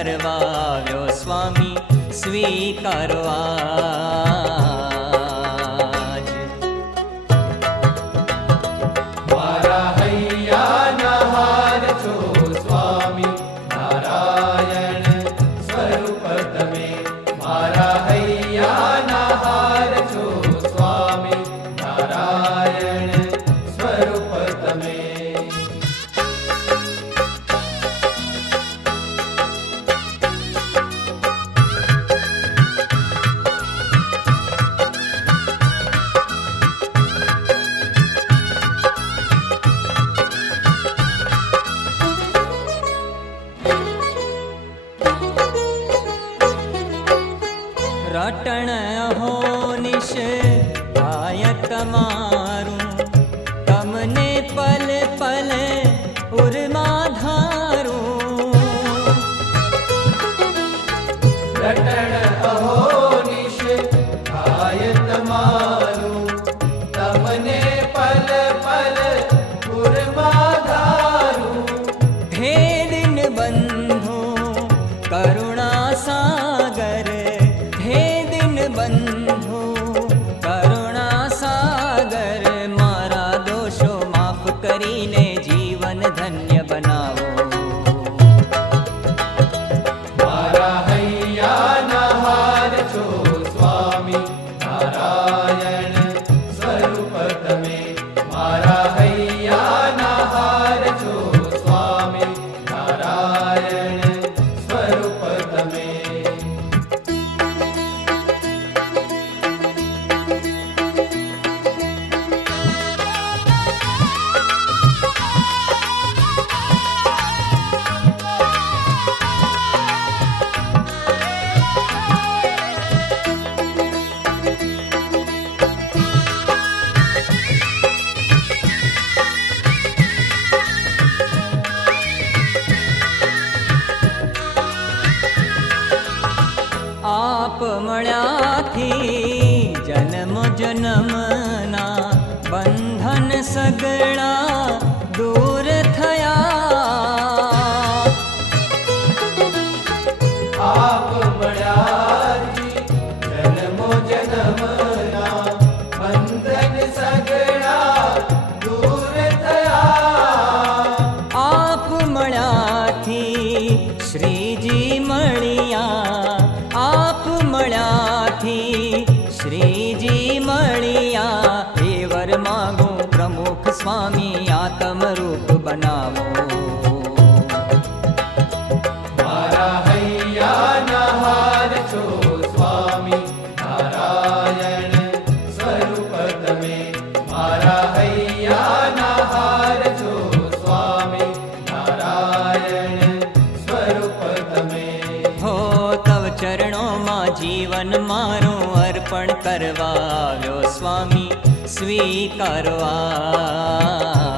કરવા આવ્યો સ્વામી સ્વીકારો આજ. મારા હૈયાના હાર છો સ્વામી નારાયણ સ્વરૂપ તમે. મારા હૈયાના હાર છો સ્વામી નારાયણ સ્વરૂપ તમે. રટણ અહોનિશ થાય તમારું તમને પલ પલ ઉર્મા ધારું. રટણ અહોનિશ થાય તમારું તમને પલ પલ ઉર્મા ધારું. હે દિન બંધુ કરુણા સાગર, હે દિન બંધુ કરુણા સાગર, મારા દોષો માફ કરીને જીવન ધન્ય બનાવો. મારા હૈયાના હાર છો સ્વામી નારાયણ સ્વરૂપ તમે. મારા હૈયાના હાર છો સ્વામી નારાયણ સ્વરૂપ તમે. આપ મળ્યાથી જન્મ જન્મના બંધન સગળા દૂર થયા. આપ મળ્યાથી જન્મો જન્મના બંધન સગળા દૂર થયા. આપ મળ્યાથી શ્રીજી મળ્યા, આપ મળ્યાથી શ્રીજી મળ્યા. હે વર માગું પ્રમુખ સ્વામી આત્મ રૂપ બનાવો. મારા હૈયાના હાર છો સ્વામી નારાયણ સ્વરૂપ તમે. મારા હૈયાના હાર છો સ્વામી નારાયણ સ્વરૂપ તમે. હો તવ ચરણોમાં જીવન મારું અર્પણ કરવા આવ્યો સ્વામી સ્વીકારો આ.